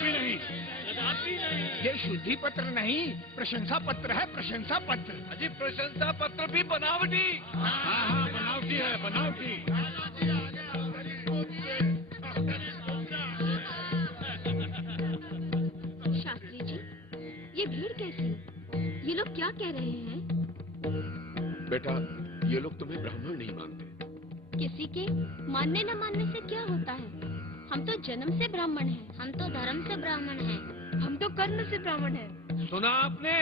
कदापि नहीं। ये शुद्धि पत्र नहीं, प्रशंसा पत्र है, प्रशंसा पत्र। अजी प्रशंसा पत्र भी बनावटी। हाँ, बनावटी है, बनावटी। शास्त्री जी, ये भीड़ कैसी? ये लोग क्या कह रहे हैं? बेटा, ये लोग तुम्हें ब्राह्मण नहीं मानते। किसी के मानने न मानने से क्या होता है? हम तो जन्म से ब्राह्मण हैं। हम तो धर्म से ब्राह्मण हैं। हम तो कर्म से ब्राह्मण हैं। सुना आपने?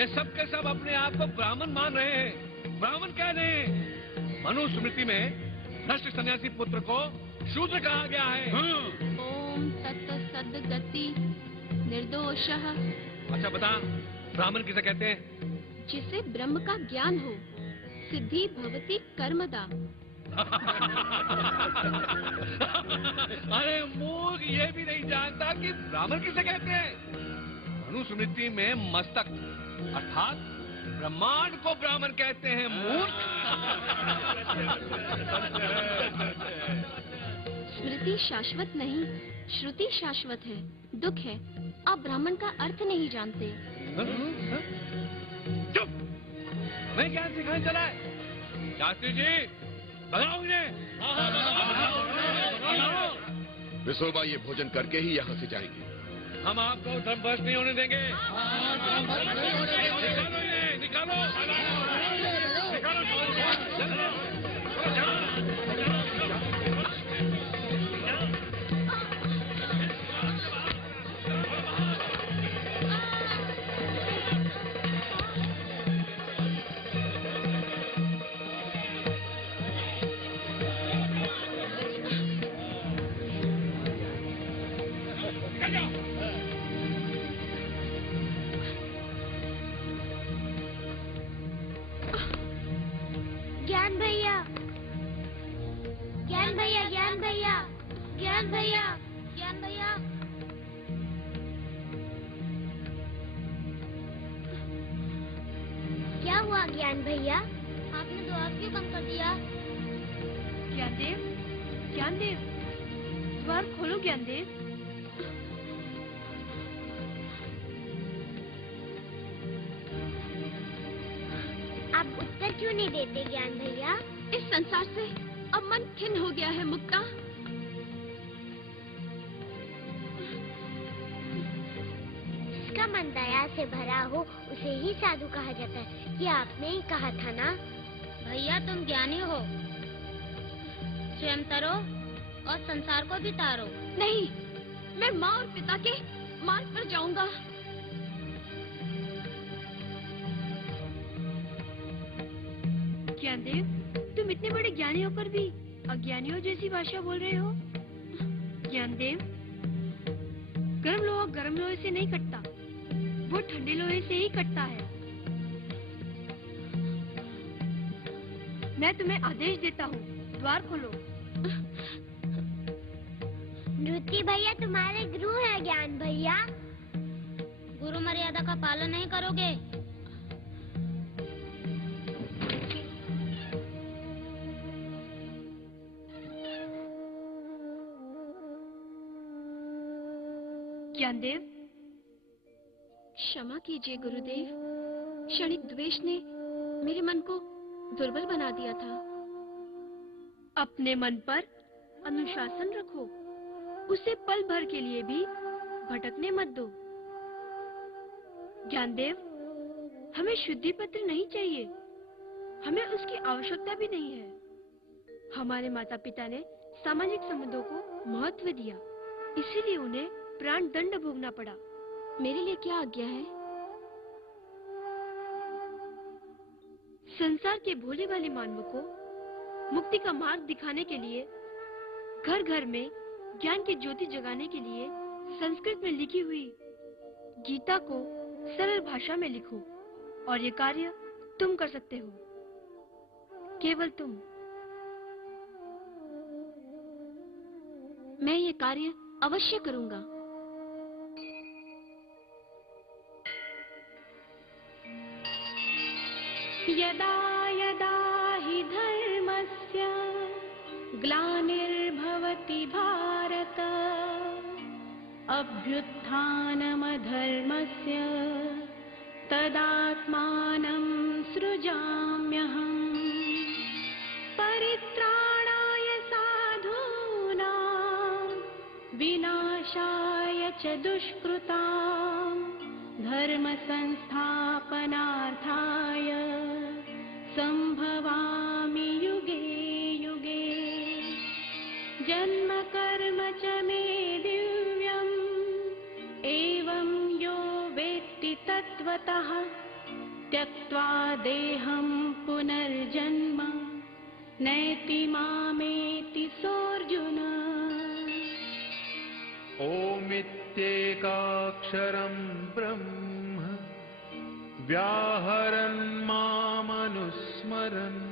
ये सब के सब अपने आप को ब्राह्मण मान रहे हैं, ब्राह्मण कह रहे हैं। मनुस्मृति में नष्ट सन्यासी पुत्र को शूद्र कहा गया है। ओम तत् सद्गति निर्दोषः। अच्छा बता, ब्राह्मण किसे कहते हैं? जिसे ब्रह्म का ज्ञान हो, सिद्धि भवति कर्मदा। अरे मूर्ख, ये भी नहीं जानता कि ब्राह्मण किसे कहते हैं। मनुस्मृति में मस्तक अर्थात ब्रह्मांड को ब्राह्मण कहते हैं, मूर्ख। स्मृति शाश्वत नहीं, श्रुति शाश्वत है। दुख है, आप ब्राह्मण का अर्थ नहीं जानते। चुप! मैं क्या सिखाने चला है? शास्त्री जी, बताओ इन्हें। विसोबा ये भोजन करके ही यहाँ से जाएंगे। हम आपको धर्मभ्रष्ट नहीं होने देंगे। निकालो इन्हें, निकालो। ज्ञान भैया, ज्ञान भैया, ज्ञान भैया, ज्ञान भैया, ज्ञान भैया। क्या हुआ ज्ञान भैया? आपने द्वार क्यों बंद कर दिया? ज्ञानदेव, ज्ञानदेव, द्वार खोलो ज्ञानदेव। आप उत्तर क्यों नहीं देते ज्ञान भैया? इस संसार से अब मन खिन्न हो गया है मुक्ता। जिसका मन दया से भरा हो उसे ही साधु कहा जाता है। ये आपने ही कहा था ना? भैया तुम ज्ञानी हो, स्वयं तरो और संसार को भी तारो। नहीं, मैं माँ और पिता के मार्ग पर जाऊंगा। ज्ञानदेव, तुम इतने बड़े ज्ञानी होकर भी अज्ञानियों जैसी भाषा बोल रहे हो। ज्ञानदेव, गर्म लोहा गर्म लोहे से नहीं कटता, वो ठंडे लोहे से ही कटता है। मैं तुम्हें आदेश देता हूँ, द्वार खोलो। नृत्य भैया तुम्हारे गुरु हैं ज्ञान भैया। गुरु मर्यादा का पालन नहीं करोगे? ज्ञानदेव, क्षमा कीजिए गुरुदेव। क्षणिक द्वेष ने मेरे मन को दुर्बल बना दिया था। अपने मन पर अनुशासन रखो, उसे पल भर के लिए भी भटकने मत दो। ज्ञानदेव, हमें शुद्धि पत्र नहीं चाहिए, हमें उसकी आवश्यकता भी नहीं है। हमारे माता पिता ने सामाजिक संबंधों को महत्व दिया, इसीलिए उन्हें प्राण दंड भोगना पड़ा। मेरे लिए क्या आज्ञा है? संसार के भोले भाले मानवों को मुक्ति का मार्ग दिखाने के लिए, घर घर में ज्ञान की ज्योति जगाने के लिए संस्कृत में लिखी हुई गीता को सरल भाषा में लिखो, और ये कार्य तुम कर सकते हो, केवल तुम। मैं ये कार्य अवश्य करूंगा। यदा यदा हि धर्मस्य ग्लानिर्भवति भारत अभ्युत्थानमधर्मस्य तदात्मानं सृजाम्यहम् परित्राणाय साधूनां विनाशाय च दुष्कृतां धर्म संस्थापनार्थाय संभवामि युगे युगे जन्म कर्म च मे दिव्यम् एवं यो वेत्ति तत्त्वतः त्यक्त्वा देहं पुनर्जन्म नैति मामेति सोऽर्जुन। ओमित्येकाक्षरं ब्रह्म व्याहरन् मामनुस्मरन्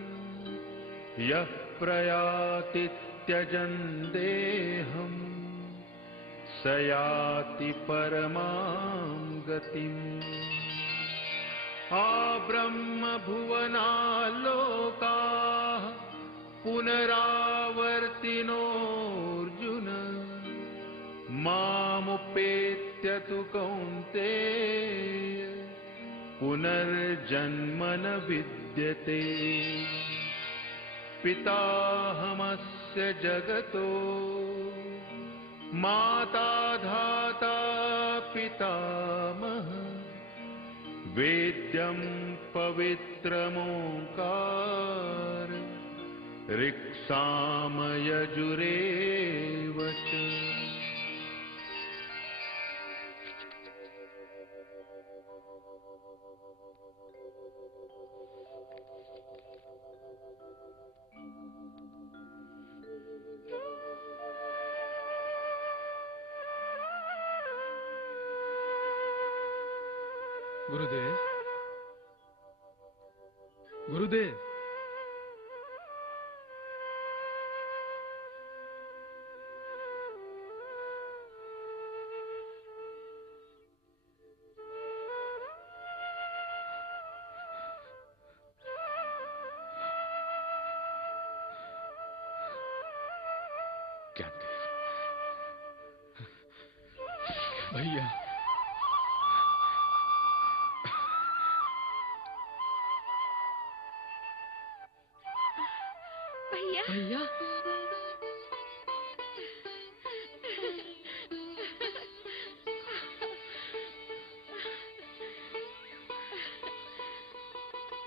यः प्रयाति त्यजन् देहम् स याति परमां गतिम्। आब्रह्म भुवनालोकाः पुनरावर्तिनोऽर्जुन मामुपेत्य तु कौन्तेय पुनर्जन्म न विद्यते। पिताहमस्य जगतो माता धाता पितामहः वेद्यं पवित्रमोङ्कार ऋक्सामयजुरेव च। गुरुदेव, गुरुदेव, ज्ञानदेव, भैया, भैया,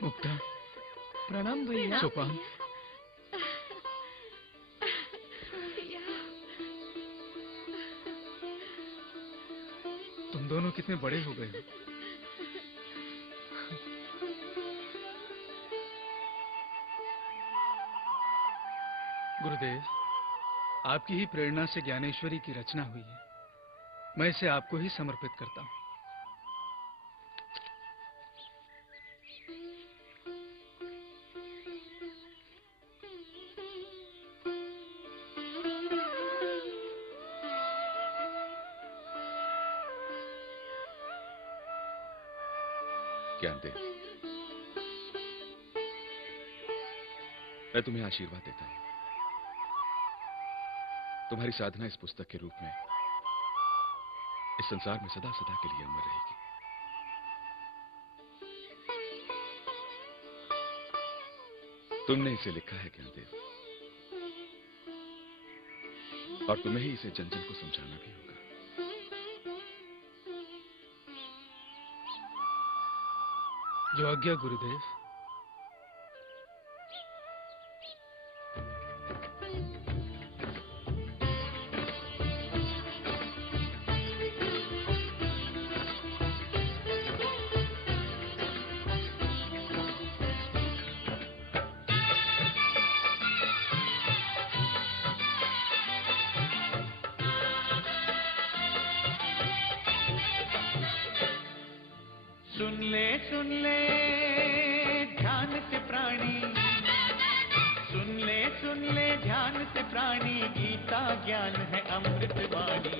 मुक्ता, प्रणाम भैया। सोपान, तुम दोनों कितने बड़े हो गए हो। गुरुदेव, आपकी ही प्रेरणा से ज्ञानेश्वरी की रचना हुई है। मैं इसे आपको ही समर्पित करता हूँ। ज्ञानदेव, मैं तुम्हें आशीर्वाद देता हूं। तुम्हारी साधना इस पुस्तक के रूप में इस संसार में सदा सदा के लिए अमर रहेगी। तुमने इसे लिखा है ज्ञानदेव, और तुम्हें ही इसे जन जन को समझाना भी होगा। जो आज्ञा गुरुदेव। सुन ले ध्यान से प्राणी, सुन ले ध्यान से प्राणी, गीता ज्ञान है अमृत वाणी।